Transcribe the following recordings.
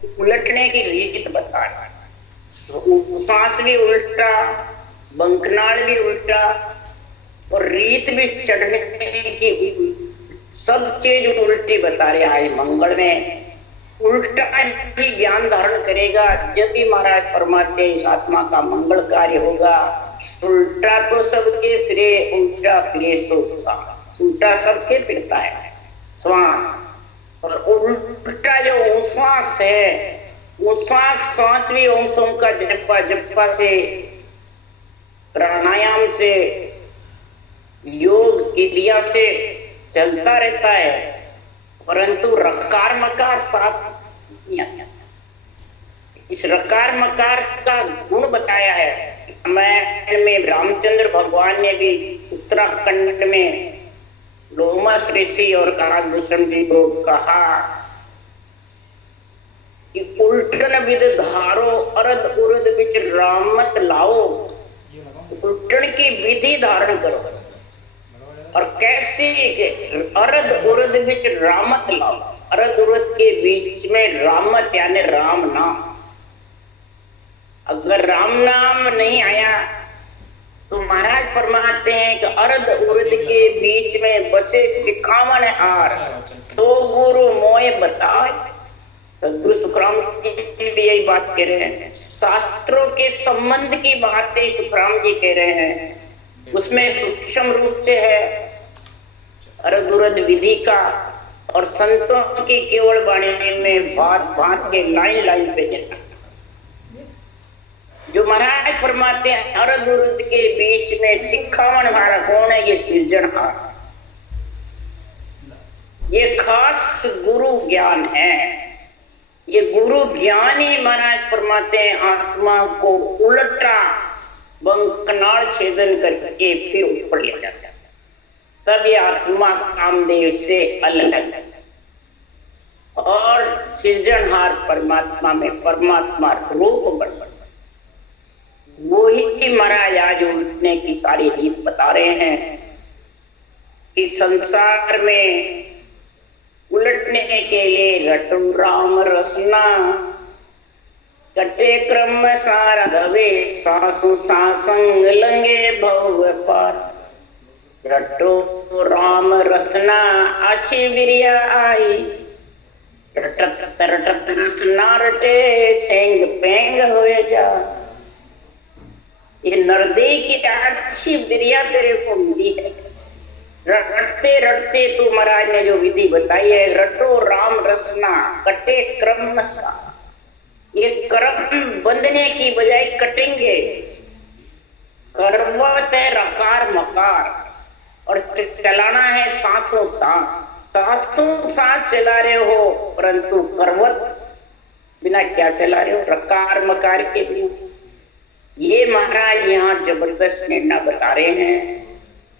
उलटने की रीत बता रहा है। सांस भी उल्टा, बंकनाल भी उल्टा, और रीत भी चढ़ने की, सब चीज उल्टी बता रहे हैं। मंगल में उल्टा ही ज्ञान धारण करेगा जब भी महाराज फरमाते इस आत्मा का मंगल कार्य होगा। उल्टा तो सबके फिरे, उल्टा फिरे सो सांस। उल्टा सबके फिरता है श्वास, और उल्टा जो उश्वास है, उश्वास सांस भी ओम सोम का जप्पा जप्पा से, प्राणायाम से, योग क्रिया से चलता रहता है, परंतु रकार मकार साथ नहीं आता। इस रकार मकार का गुण बताया है। रामायण में रामचंद्र भगवान ने भी उत्तराखंड में लोमस ऋषि और काराभूषण जी को कहा कि Ultan with धारो अरद urad beach Ramat लाओ। उल्टन की विधि धारण करो, और कैसे अरद उरद बिच रामत लाओ। अरद उरद के बीच में रामत यानी राम नाम। अगर राम नाम नहीं आया तो महाराज फरमाते हैं कि अरद उरद के बीच में बसे सिखावन हार, तो गुरु मोय बताए। सदगुरु सुखराम जी भी यही बात कह रहे हैं। शास्त्रों के संबंध की बातें सुखराम जी कह रहे हैं, उसमें सूक्ष्म रूप से है अरद उरद विधि का, और संतों की केवल वाणी में बात बात के लाइन लाइन पे देना। जो महाराज फरमाते हैं अरद उरद के बीच में सिखावन हारा कौन है? ये सृजनहार, ये खास गुरु ज्ञान है। ये गुरु ज्ञान ही महाराज फरमाते हैं आत्मा को उल्टा बंकनाल छेदन करके फिर ऊपर ले जाता है। तब ये आत्मा कामदेव से अलग है, और सृजनहार परमात्मा में परमात्मा रूप बन वो ही महाराज आज उल्टने की सारी रीत बता रहे हैं कि संसार में उलटने के लिए रटु राम रसना, कटे क्रम सारा गवे, सासु सासंग लंगे भव पार। रटो राम रसना अच्छी विरिया आई, रटत रटत रसना रटे सेंग पेंग हुए जा। ये नरदे की अच्छी विरिया तेरे को मिली है। रटते रटते तो महाराज ने जो विधि बताई है, रटो राम रसना कटे क्रम सा। ये क्रम बंधने की बजाय कटेंगे। करवत है रकार मकार, और चलाना है सांसों सांस। सांसों सांस चला रहे हो, परंतु करवत बिना क्या चला रहे हो? रकार मकार के लिए। ये महाराज यहाँ जबरदस्त निर्णय बता रहे हैं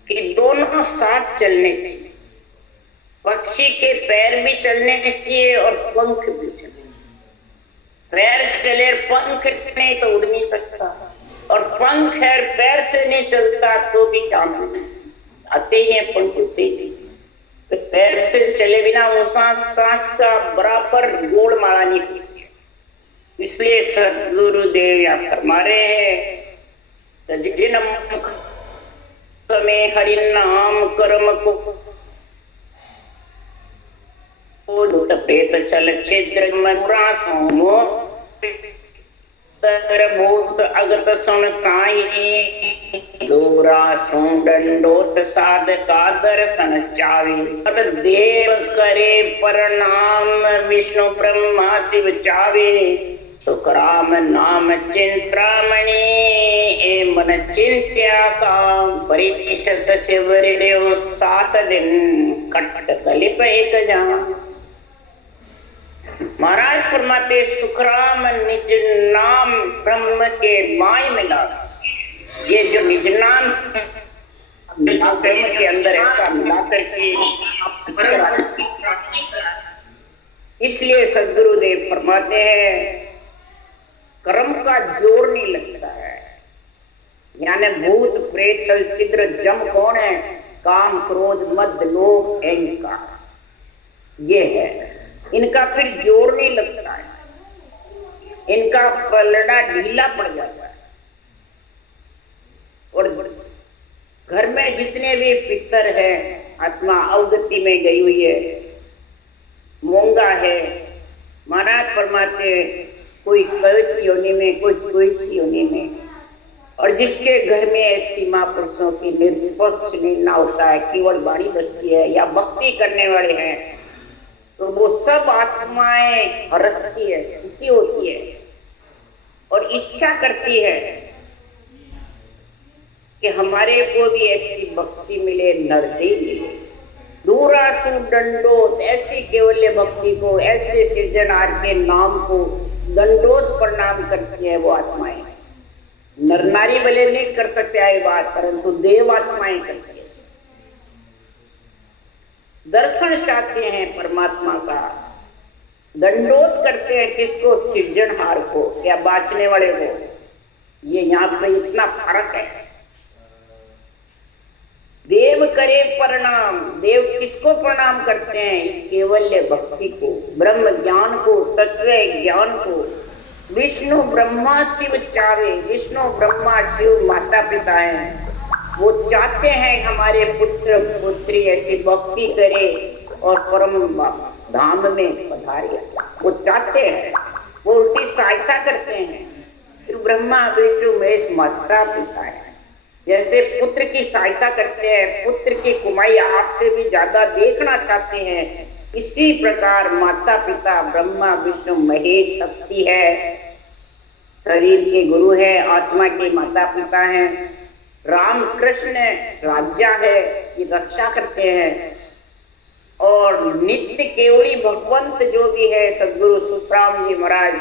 कि दोनों साथ चलने चाहिए। पक्षी के पैर भी चलने चाहिए और पंख भी चलने। पैर चले पंख नहीं तो उड़ नहीं सकता, और पंख है पैर से नहीं चलता तो भी काम नहीं आते ही हैं, पंख उड़ते ही। तो पैर से चले बिना वो सांस का बराबर गोल मारा नहीं होती। इसलिए सदगुरुदेव यहाँ फरमा रहे हैं जिन मुख में हरि नाम कर्म को प्रेत चल छिद्र मनुरा सोमो भूत अगत सुन ताई लोरा सुंडोत साध का दर्शन चावी। देव करे प्रणाम विष्णु ब्रह्मा शिव चावे। सुखराम नाम चिंतामणि ए मन चिंत्या का परिशत शिवर देव 7 दिन कट कलिप एक जान। महाराज फरमाते सुखराम निज नाम ब्रह्म के माय मिला। ये जो निज नाम ब्रह्म के अंदर ऐसा मिलाकर के, इसलिए सदगुरुदेव फरमाते हैं कर्म का जोर नहीं लगता है। यानी भूत प्रेत छल छिद्र जम कौन है? काम क्रोध मद लोभ अहंकार, ये है। इनका फिर जोर नहीं लगता है। इनका पलड़ा ढीला पड़ जाता है। और घर में जितने भी पितर हैं, आत्मा अवगति में गई हुई है, मोंगा है, महाराज परमात्मा कोई कैसी योनि में, कोई कोई योनि में, और जिसके घर में ऐसी महापुरुषों की निष्पक्ष निर्णय होता है, केवल वाणी बसती है या भक्ति करने वाले हैं, तो वो सब आत्माएं हरसती है, खुशी होती है और इच्छा करती है कि हमारे को भी ऐसी भक्ति मिले, नरदे मिले। दूरासु दंडोत, ऐसी केवल्य भक्ति को, ऐसे सृजनहार के नाम को दंडोत प्रणाम करती है वो आत्माएं। नर नारी भले नहीं कर सकते ये बात, परंतु देव आत्माएं करती है। दर्शन चाहते हैं परमात्मा का, दंडोत करते हैं किसको? सृजनहार को या बांचने वाले को। ये यहाँ पे इतना फर्क है। देव करे प्रणाम, देव किसको प्रणाम करते हैं? इस केवल्य भक्ति को, ब्रह्म ज्ञान को, तत्व ज्ञान को। विष्णु ब्रह्मा शिव चावे, विष्णु ब्रह्मा शिव माता पिता हैं, वो चाहते हैं हमारे पुत्र पुत्री ऐसी भक्ति करे और परम धाम में पधारे। वो चाहते हैं, वो उल्टी सहायता करते हैं। फिर ब्रह्मा विष्णु महेश माता पिता है, जैसे पुत्र की सहायता करते हैं, पुत्र की कमाई आपसे भी ज्यादा देखना चाहते हैं, इसी प्रकार माता पिता ब्रह्मा विष्णु महेश शक्ति है, शरीर के गुरु है, आत्मा के माता पिता हैं। राम कृष्ण राजा है, ये रक्षा करते हैं। और नित्य केवली भगवंत जो भी है सदगुरु सुखराम जी महाराज,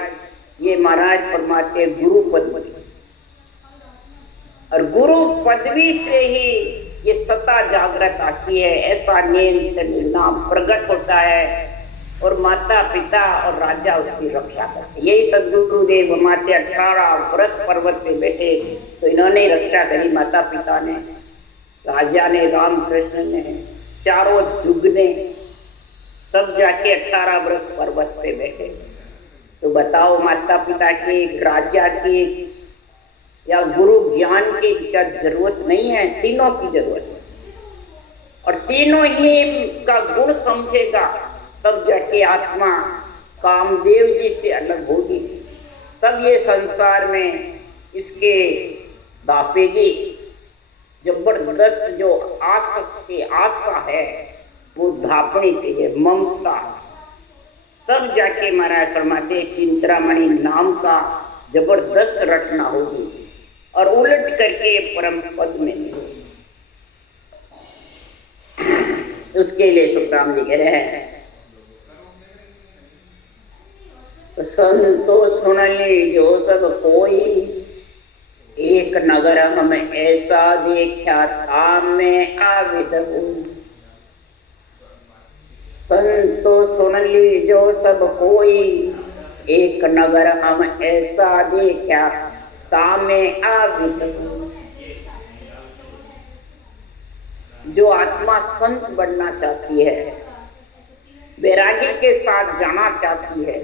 ये महाराज परमात्मा गुरु पदवी, और गुरु पदवी से ही ये सत्ता जागृत आती है, ऐसा नेम नाम प्रकट होता है और माता पिता और राजा उसकी रक्षा करते। यही सदगुरुदेव हमारे 18 वर्ष पर्वत पे बैठे तो इन्होंने रक्षा करी, माता पिता ने, राजा ने, रामकृष्ण ने, चारों जुग ने, तब जाके 18 वर्ष पर्वत पे बैठे। तो बताओ माता पिता की, राजा की या गुरु ज्ञान की क्या जरूरत नहीं है? तीनों की जरूरत है, और तीनों ही का गुण समझेगा तब जाके आत्मा कामदेव जी से अलग होगी, तब ये संसार में इसके दापेगी। जबरदस्त जो आसक्ति आशा है वो धापनी चाहिए, ममता, तब जाके महाराज फरमाते चिंतामणि नाम का जबरदस्त रटना होगी और उलट करके परम पद में मिलेगी। उसके लिए सुखराम जी कह रहे हैं, संतो सुन ली जो सब कोई, एक नगर हम ऐसा देखा था मैं आविद हूँ। संतो सुन ली जो सब कोई, एक नगर हम ऐसा देखा था मैं आविद हूँ। जो आत्मा संत बनना चाहती है, वैरागी के साथ जाना चाहती है,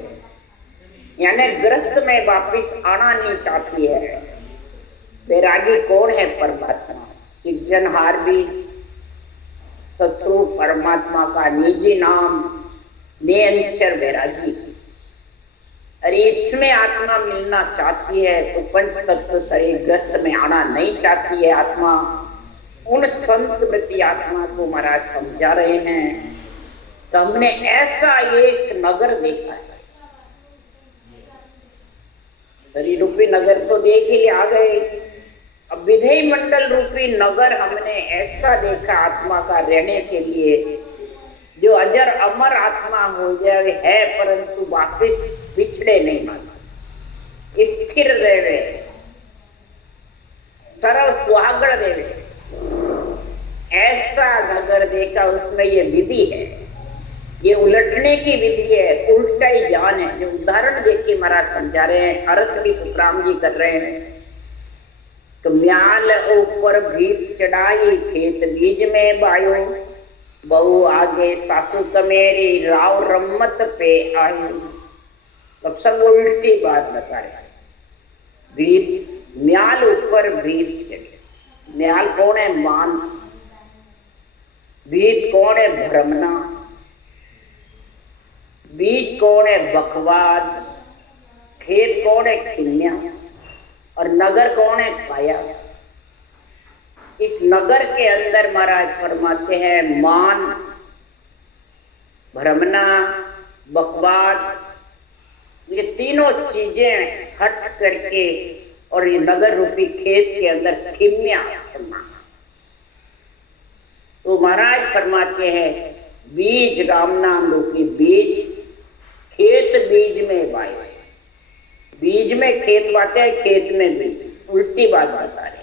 यानी ग्रस्त में वापिस आना नहीं चाहती है। वैरागी कौन है? परमात्मा, सृजनहार भी, सत्स्वरूप परमात्मा का निजी नाम निरंतर वैरागी। अरे इसमें आत्मा मिलना चाहती है तो पंच तत्व शरीर ग्रस्त में आना नहीं चाहती है आत्मा। उन संत वृत्ति आत्मा को महाराज समझा रहे हैं। तो हमने ऐसा एक नगर देखा है, शरीर रूपी नगर तो देख ही आ गए, अब विधेय मंडल रूपी नगर हमने ऐसा देखा आत्मा का रहने के लिए, जो अजर अमर आत्मा हो जाए है, परंतु वापिस बिछड़े नहीं मानते, स्थिर रहे, सरल सुहागण रहे, ऐसा नगर देखा। उसमें ये विधि है, ये उलटने की विधि है, उल्टा ही ज्ञान है, जो उदाहरण देख के महाराज समझा रहे हैं, अर्थ भी सुखराम जी कर रहे हैं। तो म्याल ऊपर भीत चढ़ाई, खेत बीज में बायो, बहु आगे सासू कमेरी राव रम्मत पे आई। अब सब उल्टी बात बता रहे। बीज म्याल ऊपर बीज चढ़े। म्याल कौन है? मान। बीज कौन है? भ्रमना। बीज कौन है? बकवाद। खेत कौन है? खिन्या। और नगर कौन है? काया। इस नगर के अंदर महाराज फरमाते हैं मान, भ्रमना, बकवाद, ये तीनों चीजें हट करके और ये नगर रूपी खेत के अंदर खिम्या करना। तो महाराज फरमाते हैं बीज राम नाम रूपी बीज, खेत बीज में वाए। बीज में खेत वाते हैं, खेत में बीज। उल्टी बात बता रहे।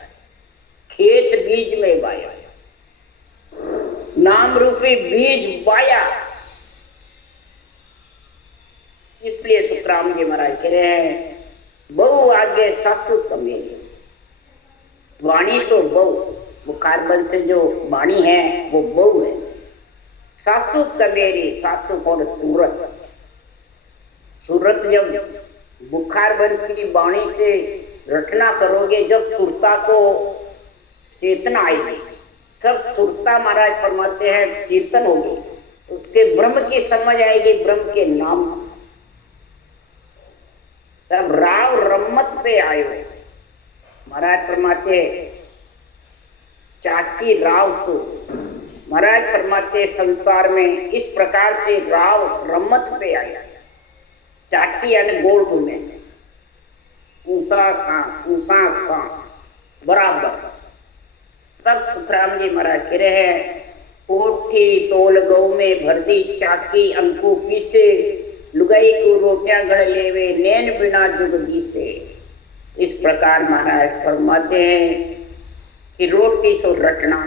खेत बीज में वाया, नाम रूपी बीज वाया। इसलिए सुखराम जी महाराज कह रहे हैं बहु आगे सासु कमेरी। वाणी तो बहु, वो कार्बन से जो वाणी है वो बहु है। सासु कमेरी, सासु कौन? सूरत। सूरत जब बुखार बन की वाणी से रटना करोगे, जब सुरता को चेतना आएगी, सब सुरता महाराज फरमाते हैं चेतन होगी, उसके ब्रह्म की समझ आएगी, ब्रह्म के नाम से। तब राव रम्मत पे आए हुए महाराज फरमाते चाकी राव सो। महाराज फरमाते संसार में इस प्रकार से राव रम्मत पे आया। चाकी यानी गोल घूमे, ऊंसा सांस बराबर। तब सुखराम जी महाराज कह रहे हैं कोठी तोल गौ में भर दी चाकी, अंकु पीसे लुगाई को रोटियां गढ़ लेवे, नैन बिना जुग से। इस प्रकार महाराज फरमाते हैं कि रोटी सो रटना,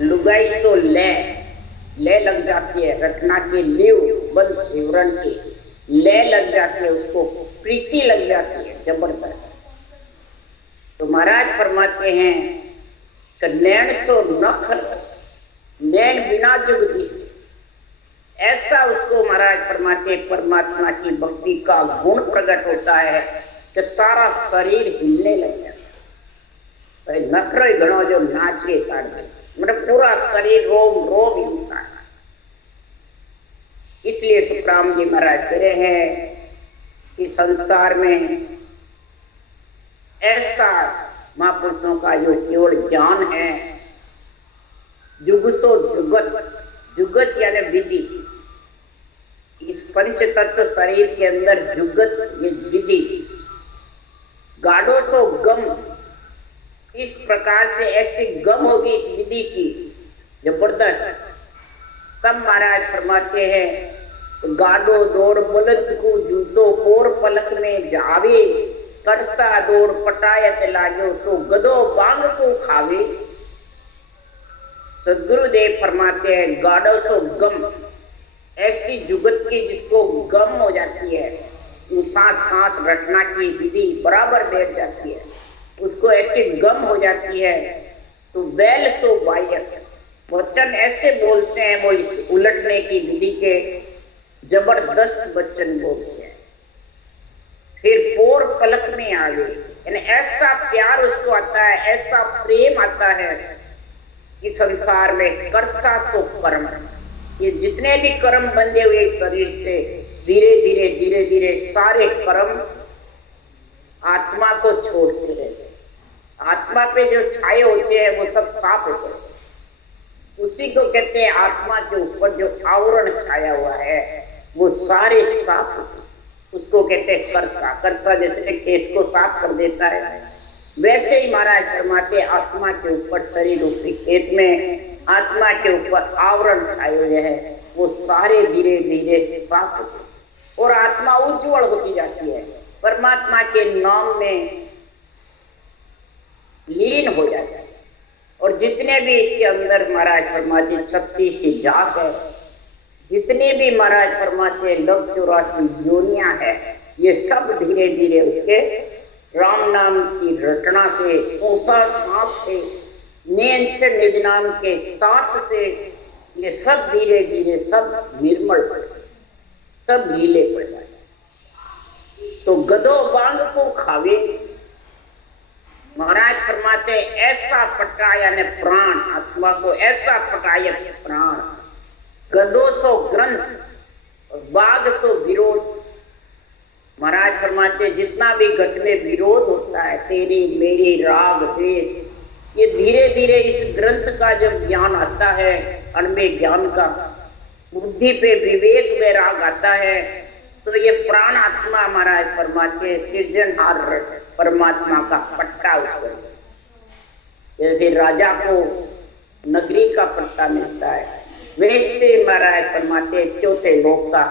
लुगाई तो ले लग जाती है, रटना के लिव बंद विवरण की ले लग जाती है, उसको प्रीति लग जाती है जबरदस्त। तो महाराज फरमाते हैं कि नैन सो नखल, नैन बिना जुग से। ऐसा उसको महाराज फरमाते परमात्मा की भक्ति का गुण प्रकट होता है कि सारा शरीर हिलने लग जाता है। नखरे घणो जो नाचे साढ़े, मतलब पूरा शरीर रोम रोम हिलता है। इसलिए सुखराम जी महाराज कह रहे हैं कि संसार में ऐसा महापुरुषों का जो केवल ज्ञान है, जुग सो जुगत, जुगत यानी विधि। इस पंच तत्व शरीर के अंदर जुगत ये विधि, गाढ़ो सो गम। इस प्रकार से ऐसी गम होगी इस विधि की जबरदस्त। तब महाराज फरमाते हैं गाढ़ो दौड़ बलद को जूतो पोर पलक में जावे, करसा दौड़ पटायत लागो तो गदो बांग को खावे। सदगुरुदेव फरमाते हैं गाढ़ो सो गम, ऐसी जुगत की जिसको गम हो जाती है, वो सांस रटना की विधि बराबर बैठ जाती है, उसको ऐसी गम हो जाती है। तो बैल सो बायक, वचन ऐसे बोलते हैं वो इस उलटने की विधि के जबरदस्त वचन बोलते हैं। फिर पोर पलक में आ गए, यानी ऐसा प्यार उसको आता है, ऐसा प्रेम आता है कि संसार में करसा सो कर्म, ये जितने भी कर्म बंधे हुए शरीर से धीरे धीरे सारे कर्म आत्मा को छोड़ते रहते। आत्मा पे जो छाए होते हैं वो सब साफ होते हैं, उसी को कहते हैं आत्मा के ऊपर जो आवरण छाया हुआ है वो सारे साफ होते हैं, उसको कहते हैं करसा। करसा जैसे खेत को साफ कर देता है, वैसे ही महाराज फरमाते आत्मा के ऊपर शरीर रूपी खेत में आत्मा के ऊपर आवरण छाए हुए हैं, वो सारे धीरे धीरे साफ होते हैं और आत्मा उज्जवल होती जाती है, परमात्मा के नाम में लीन हो जाता है। और जितने भी इसके अंदर महाराज फरमाते 36 जात है, जितने भी महाराज फरमाते लव 84 योनियां है, ये सब धीरे धीरे उसके राम नाम की रटना से, ऊंसा सांस से, नैन से निज नाम के साथ से, ये सब धीरे धीरे सब निर्मल पड़ जाए, सब ढीले पड़ जाए। तो गधो बांग को खावे। महाराज फरमाते ऐसा पटा यानी प्राण, आत्मा को ऐसा पटाए प्राण। गधो सो ग्रंथ और बाघ सो विरोध। महाराज फरमाते जितना भी घट में विरोध होता है, तेरी मेरी राग द्वेष, ये धीरे धीरे इस ग्रंथ का जब ज्ञान आता है, अणमेय ज्ञान का, बुद्धि पे विवेक में राग आता है, तो ये प्राण आत्मा महाराज फरमाते सृजनहार परमात्मा का पट्टा उसको। जैसे राजा को नगरी का पट्टा मिलता है, वैसे महाराज फरमाते चौथे लोक का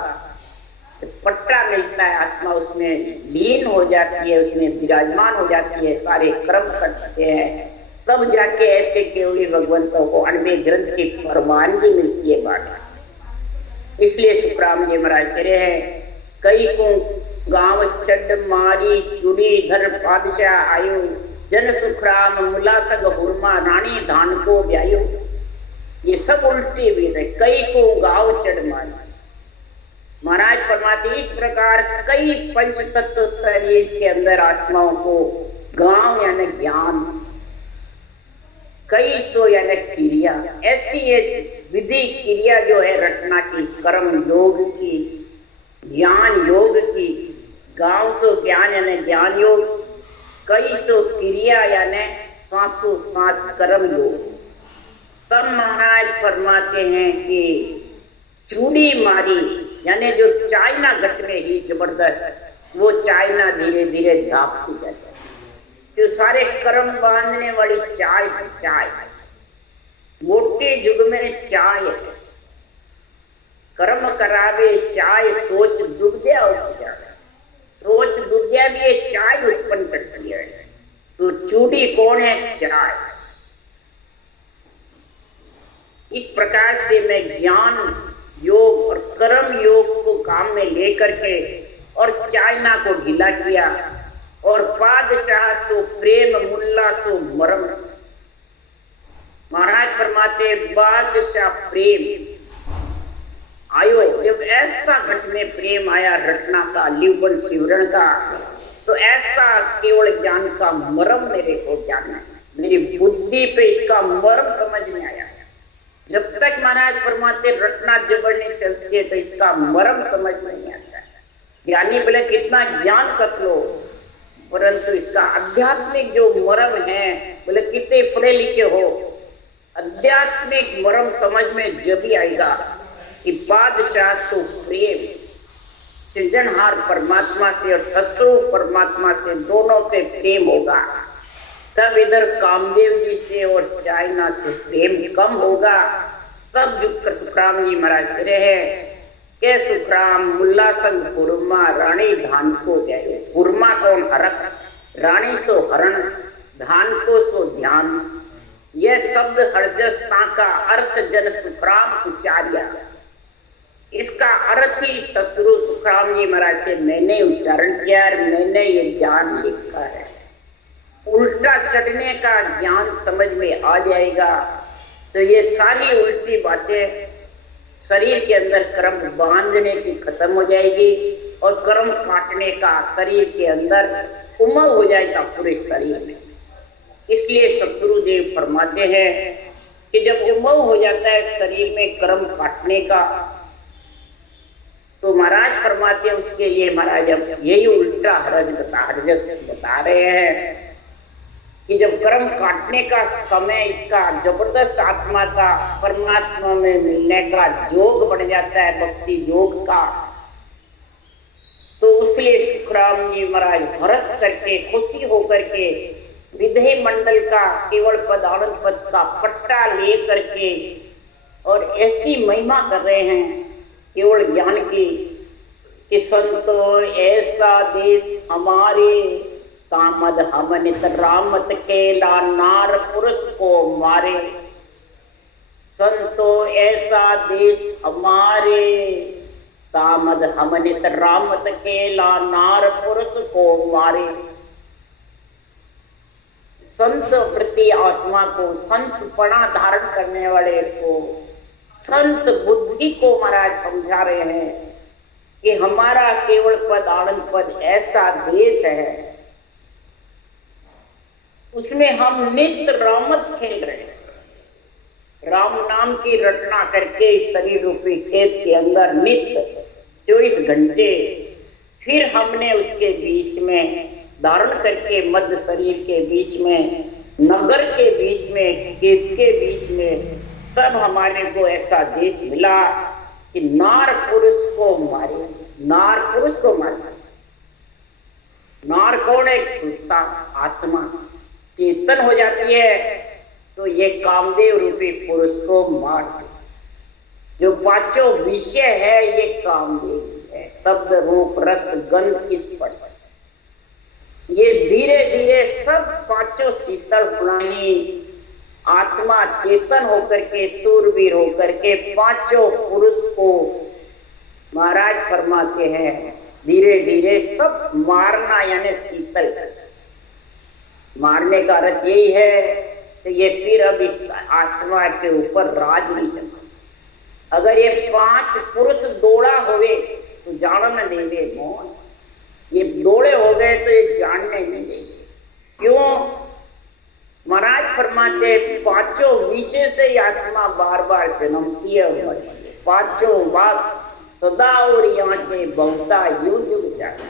पट्टा मिलता है। आत्मा उसमें लीन हो जाती है, उसमें विराजमान हो जाती है, सारे कर्म करते हैं, तब जाके ऐसे केवली भगवंतों को अणमेय ग्रंथ की परवानगी मिलती है बात। इसलिए सुखराम जी महाराज कह रहे हैं, कई को गांव चढ़ मारी चुड़ी धर पादशाह आयो, जन सुखराम मुला सग हुरमा रानी धान को ब्यायो। ये सब उल्टी भी है। कई को गांव चढ़ मारी, महाराज फरमाते इस प्रकार कई पंच तत्व शरीर के अंदर आत्माओं को गांव यानी ज्ञान, कई सो यानी क्रिया, ऐसी विधि क्रिया जो है रटना की, कर्म योग की, ज्ञान योग की। गांव सो ज्ञान यानी ज्ञान योग, कई सो क्रिया यानी सांसों सांस कर्म योग। तब महाराज फरमाते हैं कि चूड़ी मारी यानी जो चाइना घट में ही जबरदस्त, वो चाइना धीरे धीरे दापती जाती है। जो सारे कर्म बांधने वाली चाय, चाय मोटे युग में चाय है, कर्म करावे चाय, सोच दुग्ध्या उठ जाए, सोच दुग्ध्या भी ये चाय उत्पन्न करती है। तो चूड़ी कौन है? चाय। इस प्रकार से मैं ज्ञान योग और कर्म योग को काम में लेकर के और चाइना को ढीला किया, और बादशाह सो प्रेम मुल्ला सो मरम। महाराज फरमाते बादशाह प्रेम आयो, जब ऐसा घट में प्रेम आया रटना का, लिवबन सिवरण का, तो ऐसा केवल ज्ञान का मरम मेरे को जानना, मेरी बुद्धि पे इसका मरम समझ में आया। जब तक महाराज फरमाते रटना जबर नहीं चलती है तो इसका मरम समझ में नहीं आता। ज्ञानी बोले कितना ज्ञान कर लो, परंतु इसका आध्यात्मिक जो मरम है, बोले कितने पढ़े लिखे हो, आध्यात्मिक मरम समझ में जब ही आएगा कि बादशाह तो प्रेम सृजनहार परमात्मा से और सत्सु परमात्मा से, दोनों से प्रेम होगा, तब इधर कामदेव जी से और चाइना से प्रेम कम होगा। तब जुकर सुखराम जी महाराज कह रहे हैं के सुखराम मुल्ला संग हुरमा रानी धान को गए। हुरमा कौन? हरक, रानी सो हरण, धान को सो ध्यान। यह शब्द हरजस्ता का अर्थ जन सुखराम उच्चार्या, इसका अर्थ ही सतगुरु सुखराम जी महाराज से मैंने उच्चारण किया और मैंने ये ज्ञान लिखा है। उल्टा चढ़ने का ज्ञान समझ में आ जाएगा तो ये सारी उल्टी बातें शरीर के अंदर कर्म बांधने की खत्म हो जाएगी और कर्म काटने का शरीर के अंदर उमंग हो जाएगा पूरे शरीर में। इसलिए सतगुरु देव फरमाते हैं कि जब उमंग हो जाता है शरीर में कर्म काटने का, तो महाराज फरमाते हैं उसके लिए महाराज अब यही उल्टा हरजस बता रहे हैं कि जब कर्म काटने का समय इसका जबरदस्त आत्मा का परमात्मा में मिलने का योग बढ़ जाता है, भक्ति योग का, तो उसलिए सुखराम जी महाराज हर्ष करके खुशी होकर के विधेय मंडल का केवल पदानंद पद का पट्टा ले करके और ऐसी महिमा कर रहे हैं केवल ज्ञान की कि संतो ऐसा देश हमारे, कामद हमनित रामत केला नार पुरुष को मारे। संतो ऐसा देश हमारे, कामद हमनित रामत केला नार पुरुष को मारे। संत प्रति आत्मा को, संत पणा धारण करने वाले को, संत बुद्धि को महाराज समझा रहे हैं कि हमारा केवल पद आनंद पद ऐसा देश है, उसमें हम नित्य रामत खेल रहे हैं। राम नाम की रटना करके इस शरीर रूपी खेत के अंदर नित्य 24 घंटे, फिर हमने उसके बीच में धारण करके मध्य शरीर के बीच में, नगर के बीच में, खेत के बीच में, तब हमारे को ऐसा देश मिला कि नार पुरुष को मारे। नार पुरुष को मारे। नार कौन है? सुरता आत्मा चेतन हो जाती है तो ये कामदेव रूपी पुरुष को मार दे। जो पांचों विषय है ये कामदेव है, शब्द रूप रस गंध स्पर्श। ये धीरे धीरे सब पांचों शीतल प्राणी आत्मा चेतन होकर के, सूरवीर होकर के पांचों पुरुष को महाराज फरमाते हैं धीरे धीरे सब मारना, यानी शीतल मारने का अर्थ यही है कि ये फिर अब इस आत्मा के ऊपर राज नहीं चलता। अगर ये 5 पुरुष दौड़ा होवे तो जान न देवे मौन, ये दौड़े हो गए तो ये जानने नहीं देंगे। क्यों? महाराज फरमाते पांचों विषय से आत्मा बार बार जन्मती है, पांचों वास सदा और यहाँ के बहुता युग युग जाए।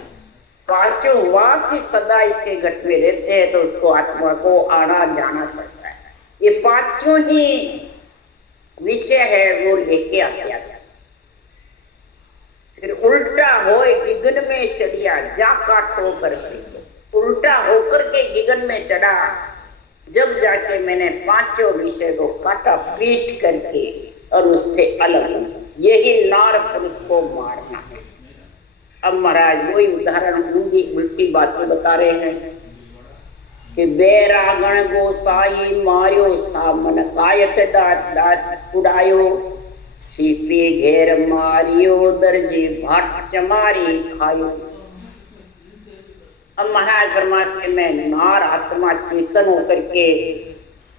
पांचों वास ही सदा इसके घट में रहते हैं तो उसको आत्मा को आना जाना पड़ता है। ये पांचों ही विषय है वो लेके आते। फिर उल्टा हो गिगन में चढ़िया जा काटो करके, उल्टा होकर के गिगन में चढ़ा, जब जाके मैंने पांचों विषय को काटा पीट करके और उससे अलग। यही नार पुरुष को मारना है। अब महाराज वही उदाहरण उनकी उल्टी बातें बता रहे हैं कि बैरागण गोसाई मारियो सामन कायत दात दात उड़ायो, छिपे घेर मारियो दर्जी भाट चमारी खायो। अब महाराज परमात्मा में नार आत्मा चेतन होकर के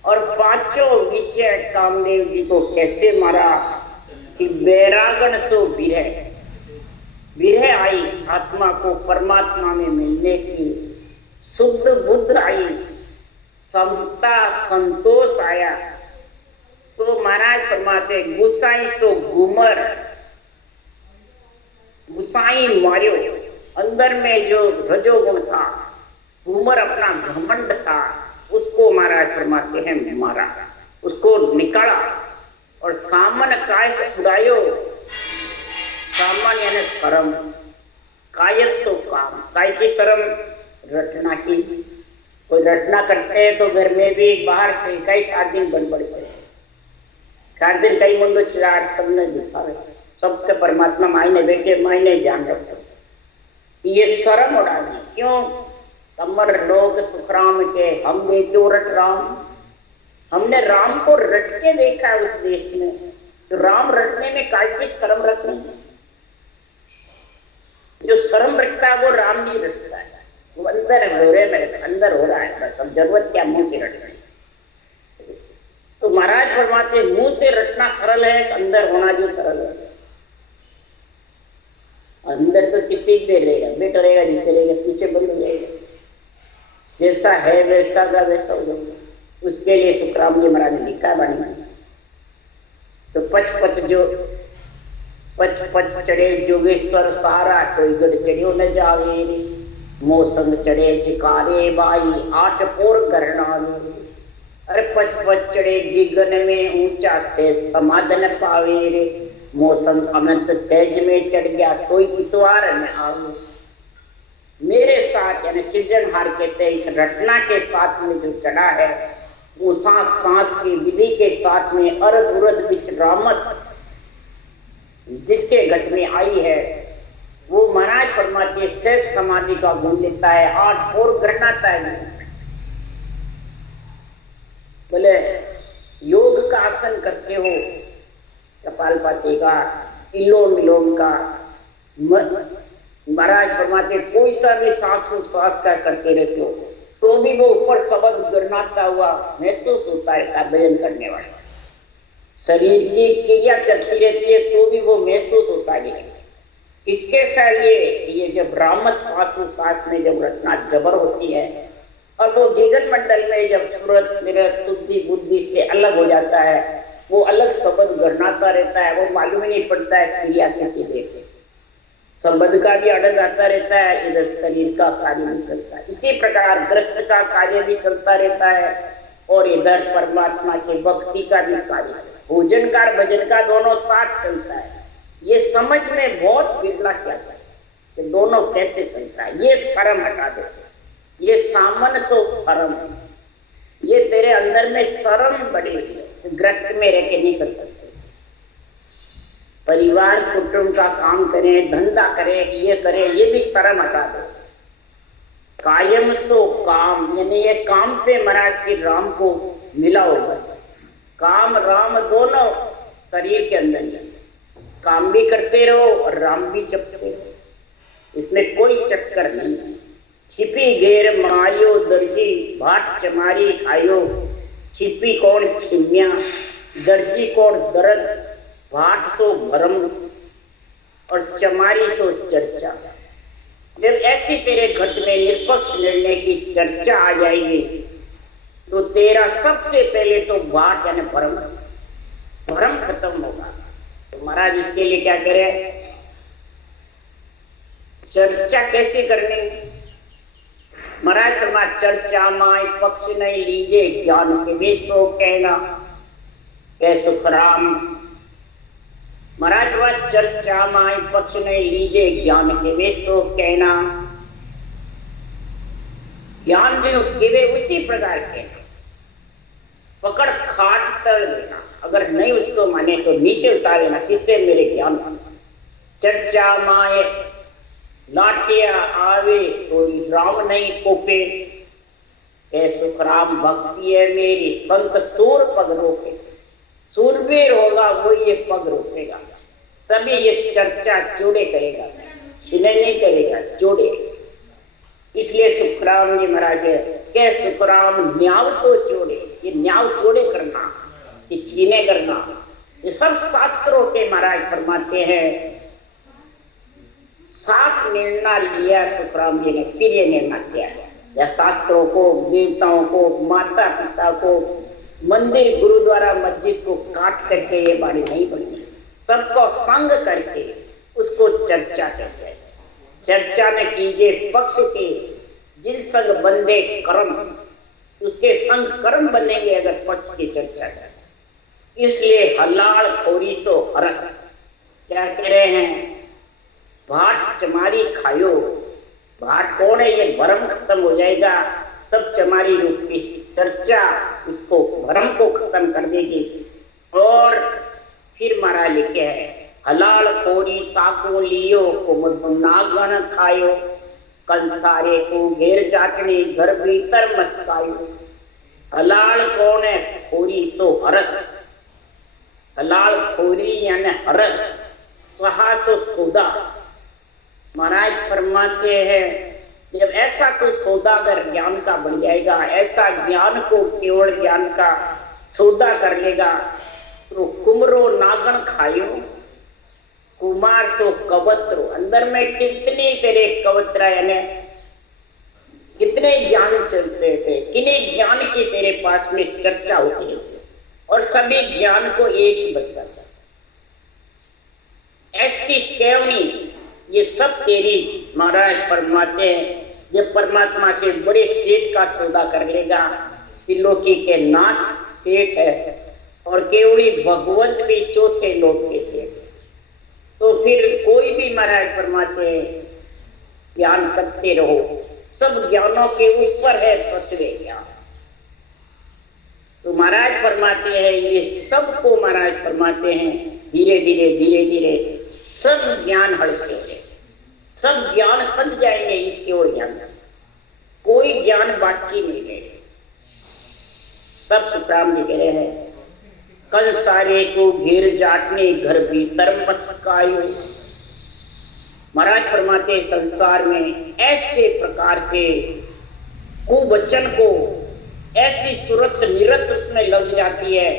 और पांचों विषय कामदेव जी को कैसे मारा कि बैरागण सो विरह, विरह आई आत्मा को परमात्मा में मिलने की, शुद्ध बुद्ध आई, समता संतोष आया। तो महाराज फरमाते गुसाई सो घूमर, गुसाई मारियो, अंदर में जो रजोगुण था, घूमर अपना घमंड था, उसको महाराज फरमाते हैं मारा, उसको निकाला। और सामन काय उड़ायो, सामन यानी शर्म, कायत सो काम, काय की शर्म रटना की। कोई रटना करते हैं तो घर में भी बाहर कई 7 दिन बन पड़ते हैं, 4 दिन कई मंदो चिराग सबने दिखावे, सबके परमात्मा मायने बैठे मायने जान रखते। ये शर्म उड़ा दी। क्यों? कमर लोग सुखराम के हम देखो रट राम, हमने राम को रट के देखा है उस देश में, तो राम रटने में काय की शर्म रख रही है। जो शर्म रखता है वो राम नहीं रखता है, वो अंदर हो रहे में अंदर हो रहा है, बस अब जरूरत क्या मुंह से रटने। तो महाराज फरमाते मुंह से रटना सरल है, अंदर होना जो सरल है। अंदर तो कितनी देर रहेगा, बैठा रहेगा, नीचे रहेगा, पीछे बंद हो जाएगा, जैसा है वैसा का वैसा हो जाएगा। उसके लिए सुखराम जी महाराज ने लिखा बनी तो पच पच चढ़े जोगेश्वर सारा, कोई गढ़ चढ़ियो न जावे रे, मोसंग चढ़े चिकारे बाई 8 पोर गरनावे। अरे पच चढ़े गिगन में ऊंचा से समाधन पावे रे, मोसंग अनंत सहज में चढ़ गया कोई इतवार न आवे। मेरे साथ यानी सृजनहार कहते हैं इस रटना के साथ में जो चढ़ा है वो सांस की विधि के साथ में अरद उरद बिच रामत जिसके घट में आई है वो महाराज परमात्मा शेष समाधि का गुण लेता है, 8 पोर गरनाता है। बोले योग का आसन करते हो, कपालभाति का, इलोम विलोम का, महाराज परमात्मा कोई सा भी सांस का करते रहते हो तो भी वो ऊपर शब्द गरनाता हुआ महसूस होता है। भजन करने वाला शरीर की क्रिया चलती रहती है तो भी वो महसूस होता है इसके साथ ये जब रामत श्वासोश्वास में जब रचना जबर होती है और वो गीजन मंडल में जब सूरत निरस शुद्धि बुद्धि से अलग हो जाता है, वो अलग शब्द गढ़नाता रहता है, वो मालूम ही नहीं पड़ता है क्रिया कैसी देते, संबंध का भी आनंद आता रहता है, इधर शरीर का कार्य भी चलता है। इसी प्रकार ग्रस्त का कार्य भी चलता रहता है और इधर परमात्मा के भक्ति का भी कार्य, भोजन का भजन का दोनों साथ चलता है। ये समझ में बहुत बिरला क्या है कि दोनों कैसे चलता है। ये शर्म हटा दे, ये सामन सो शर्म, ये तेरे अंदर में शर्म बड़ी है, ग्रस्त में रह के नहीं कर सकते। परिवार कुटुंब का काम करे, धंधा करे, ये करे, ये भी शर्म हटा दो। कायम सो काम, यानी ये काम पे महाराज की राम को मिला होगा। काम राम दोनों शरीर के अंदर है, काम भी करते रहो और राम भी जपते रहो, इसमें कोई चक्कर नहीं है। छिपी घेर मारियो दर्जी, भाट चमारी खायो, छिपी कौन छिमिया, दर्जी कौन दर्द, भाट सो भरम और चमारी सो चर्चा। जब ऐसी तेरे घट में निष्पक्ष निर्णय की चर्चा आ जाएगी तो तेरा सबसे पहले तो भाट यानी भरम खत्म होगा। तो महाराज इसके लिए क्या करें, चर्चा कैसे करनी। महाराज फरमा चर्चा माय पक्ष नहीं लीजे, ज्ञान के बेसो कहना कै सुखराम। महाराज फरमा चर्चा माय पक्ष नहीं लीजे, ज्ञान के बेसो कहना। ज्ञान जो गिरे उसी प्रकार के पकड़ खाट तड़ देना, अगर नहीं उसको माने तो नीचे उतार देना, किससे मेरे ज्ञान से। चर्चा माए लाठिया आवे तो राम नहीं कोपे, ए सुखराम भक्ति है मेरी संत सूर पग रोके। सूरवीर होगा वो ये पग रोकेगा, तभी ये चर्चा चौड़े करेगा, छिने नहीं करेगा, चौड़े। इसलिए सुखराम जी महाराज के सुखराम न्याव तो चौड़े, ये न्याव चौड़े करना, ये छीने करना, ये सब शास्त्रों के महाराज फरमाते हैं। साफ निर्णय लिया सुखराम जी ने, फिर ये निर्णय किया या शास्त्रों को, देवताओं को, माता पिता को, मंदिर गुरुद्वारा मस्जिद को काट करके ये बाणी नहीं बनी, सबको संग करके उसको चर्चा करते हैं। चर्चा में कीजिए पक्ष के, जिन संग बंदे कर्म, उसके संग कर्म बनेंगे अगर पक्ष की चर्चा करें। इसलिए हलाल खोरी सो हरस, क्या कह रहे हैं, भाट चमारी खायो। भाट कौन है, ये भरम खत्म हो जाएगा तब चमारी रूप की चर्चा इसको भरम को खत्म कर देगी। और फिर महाराज लिखे है हलाल खोरी साको लियो को नागन खायो, कंसारे को घेर जाटने घर भीतर मस्कायो। हलाल कौन है, खोरी सो हरस, हलाल खोरी यानी हरस, सहा सो सौदा। महाराज फरमाते हैं जब ऐसा कोई सौदागर ज्ञान का बन जाएगा, ऐसा ज्ञान को केवल ज्ञान का सौदा कर लेगा, तो कुमरो नागन खायो, कुमार सो कवत्रो। अंदर में कितने तेरे कवत्रा यानी कितने ज्ञान चलते थे, किन्हीं ज्ञान की तेरे पास में चर्चा होती है और सभी ज्ञान को एक बचता था। ऐसी केवनी ये सब तेरी महाराज फरमाते हैं। जब परमात्मा से बड़े सेठ का सौदा कर लेगा, त्रिलोकी के नाथ सेठ है और केवली भगवंत भी चौथे लोक के सेठ, तो फिर कोई भी महाराज फरमाते हैं ज्ञान करते रहो, सब ज्ञानों के ऊपर है तत्व ज्ञान। तो महाराज फरमाते हैं ये सबको महाराज फरमाते हैं धीरे धीरे सब ज्ञान हड़ते हैं, सब ज्ञान सज जाएंगे इसके ओर ज्ञान से, कोई ज्ञान बाकी नहीं रहेगा। सब सुखराम जी कह रहे हैं कल सारे को घेर जाटने घर भीतर मस्कायो। महाराज फरमाते संसार में ऐसे प्रकार के कुवचन को, ऐसी सूरत निरत उसमें लग जाती है।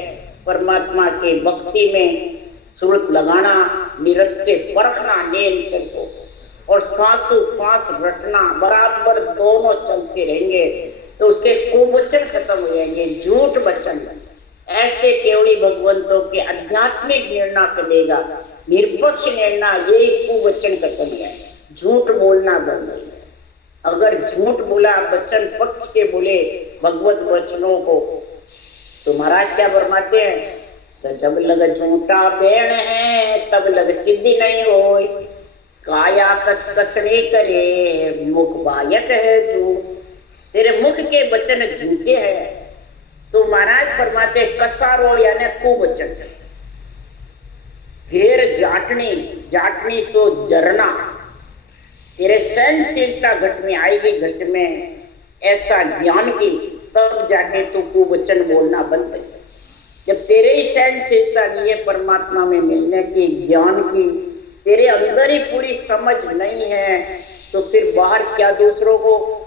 परमात्मा के भक्ति में सूरत लगाना निरत से परखना निरंतर को, और सांसों सांस रटना बराबर दोनों चलते रहेंगे तो उसके कुवचन खत्म हो जाएंगे, झूठ वचन। ऐसे केवली भगवंतों के आध्यात्मिक निर्णय करेगा, निरपक्ष निर्णय, यही कुवचन खत्म है, झूठ बोलना बंद है। अगर झूठ बोला, वचन पक्ष के बोले भगवत वचनों को, तो महाराज क्या फरमाते हैं, तो जब लग झूठा बैण है तब लग सिद्धि नहीं हो, काया कस कस नहीं करे मुख बायक है झूठ। तेरे मुख के वचन झूठे हैं तो महाराज फरमाते कसारो यानी कुवचन। फिर जाटनी, जाटनी सो जरना, तेरे सहनशीलता घट में आएगी, घट में ऐसा ज्ञान की, तब जाके तू कुवचन बोलना बंद कर। जब तेरे ही सहनशीलता नहीं है परमात्मा में मिलने की, ज्ञान की, तेरे अंदर ही पूरी समझ नहीं है, तो फिर बाहर क्या दूसरों को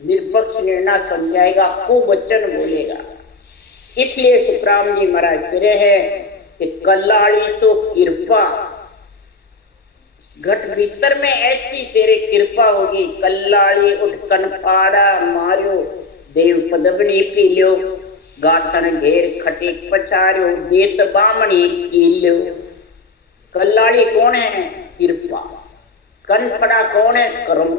निरपक्ष निर्णय समझाएगा, कुवचन बोलेगा। इसलिए सुखराम जी महाराज कह रहे हैं कि कल्लाड़ी सो कृपा, घट भीतर में ऐसी तेरे कृपा होगी, कल्लाड़ी उठ कनपाड़ा मारियो, देव पदवनी पी लियो, गाथन घेर खटीक पछारियो, देत बामणी पी लियो। कल्लाड़ी कौन है? कृपा। कनपड़ा कौन है? कर्म।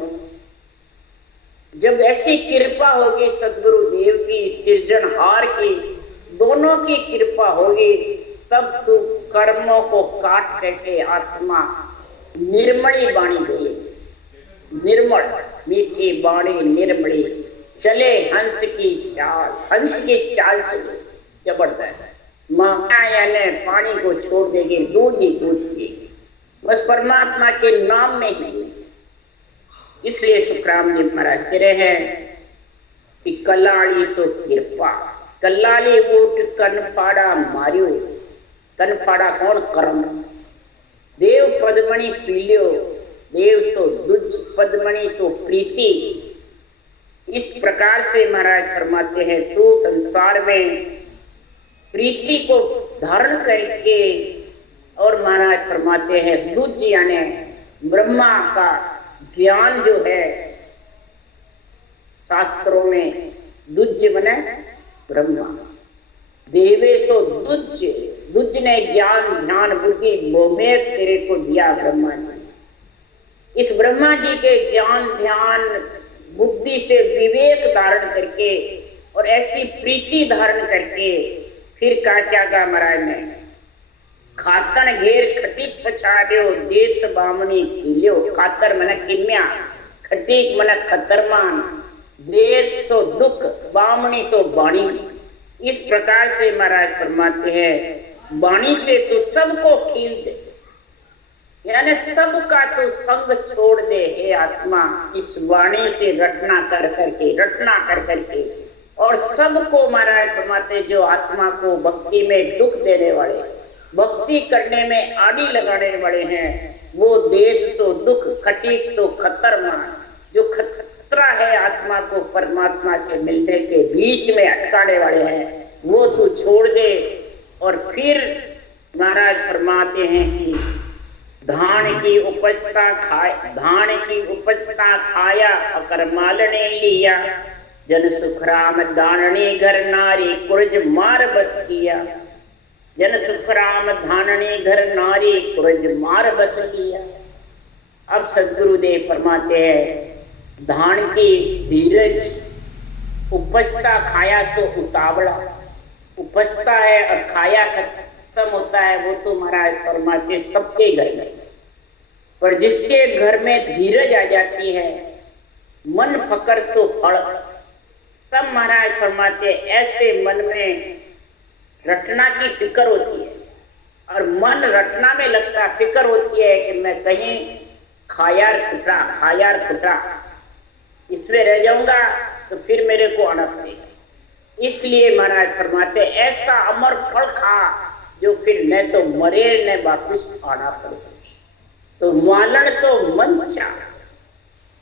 जब ऐसी कृपा होगी सदगुरु देव की, सृजनहार की, दोनों की कृपा होगी, तब तू कर्मों को काट करके आत्मा निर्मली वाणी बोले, निर्मल मीठी वाणी निर्मली, चले हंस की चाल, हंस की चाल चले, जबरदस्त। माया ने पानी को छोड़ देगी, दूध ही दूध पिएगी, बस परमात्मा के नाम में ही। इसलिए सुखराम जी महाराज कह रहे हैं कि कल्लाड़ी सो कृपा, कल्लाली बूट कनपाड़ा मारियो, कनपाड़ा कौन? कर्म। देव पद्मणि पीलियो, देव सो दुज पद्मणि सो प्रीति। इस प्रकार से महाराज फरमाते हैं तू संसार में प्रीति को धारण करके, और महाराज फरमाते हैं दुज यानी ब्रह्मा का ज्ञान जो है, शास्त्रों में दुज बने ब्रह्मा, देवेशो दुज, दुज ने ज्ञान ध्यान बुद्धि मोमेर तेरे को दिया ब्रह्मा जी। इस ब्रह्मा जी के ज्ञान ध्यान बुद्धि से विवेक धारण करके और ऐसी प्रीति धारण करके फिर क्या का महाराज ने खातन घेर खटीक पछाड़ियो, देत बामणी पीलियो। खातर मने किम्या, खटीक मने खतरमान, देत सो दुख, बामणी सो बाणी। इस प्रकार से महाराज फरमाते हैं वाणी से तू सबको खील दे, यानी सबका तू संग छोड़ दे हे आत्मा, इस वाणी से रटना कर करके, रटना कर करके। और सबको महाराज फरमाते जो आत्मा को भक्ति में दुख देने वाले, भक्ति करने में आड़ी लगाने वाले हैं, वो देत सो दुख, खटीक सो खतरमान, जो खतरा है आत्मा को परमात्मा के मिलने के बीच में अटकाने वाले हैं, वो तू छोड़ दे। और फिर महाराज फरमाते हैं कि धान की उपजता खाया अकर मालने लिया, जन सुखराम दानने घर नारी कुरज मार बस किया। जन सुखराम धानने घर नारी कुरज मार बस किया। अब सदगुरुदेव फरमाते हैं धान की धीरज, उपजता खाया सो उतावला, उपजता है और खाया खत्म होता है, वो तो महाराज फरमाते सबके घर में, पर जिसके घर में धीरज आ जाती है, मन फकर सो फल, तब महाराज फरमाते ऐसे मन में रटना की फिक्र होती है, और मन रटना में लगता, फिक्र होती है कि मैं कहीं खायार खुटा इसमें रह जाऊंगा तो फिर मेरे को आना पड़ेगा। इसलिए महाराज फरमाते ऐसा अमर फल खा जो फिर न तो मरे न वापिस आना पड़े। तो मालन सो मंचा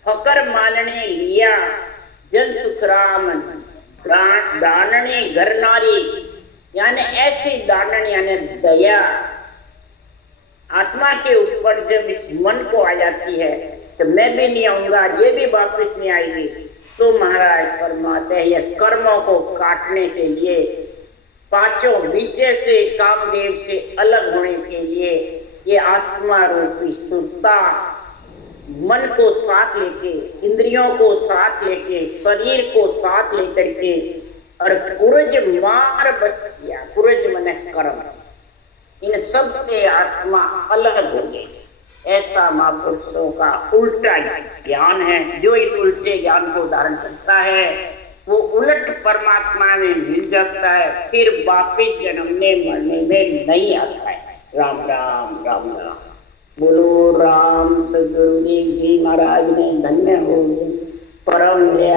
फकर मालने लिया, जन सुखराम दानने घर नारी, यानी ऐसी दानन यानी दया आत्मा के ऊपर जब इस मन को आ जाती है तो मैं भी नहीं आऊंगा, ये भी वापस नहीं आएगी, तो महाराज फरमाते हैं ये कर्मों को काटने के लिए, पांचों विषय से, कामदेव से अलग होने के लिए ये आत्मा रूपी सुरता मन को साथ लेके, इंद्रियों को साथ लेके, शरीर को साथ लेकर के और कुरज मार बस किया। कुरज मन कर्म, इन सब से आत्मा अलग हो गई। ऐसा महापुरुषों का उल्टा ज्ञान है। जो इस उल्टे ज्ञान को धारण करता है वो उलट परमात्मा में मिल जाता है, फिर वापिस जन्मने मरने में नहीं आता है। राम राम राम राम। बोलो राम सदगुरुदेव जी महाराज ने धन्य हो परम दया